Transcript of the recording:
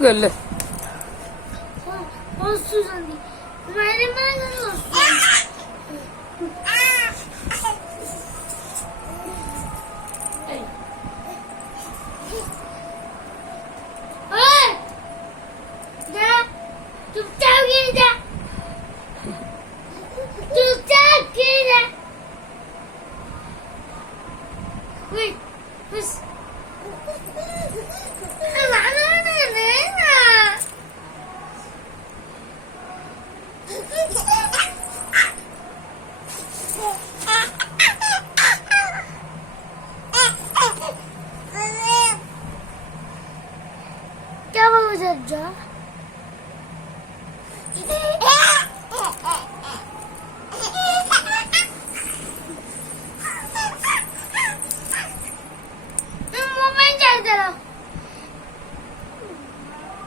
गल्ले वस्तूसाठी माझ्या माझ्या वस्तू चुपचाप घे जा चुपचाप घे जा बस क्या बोलो जज्जा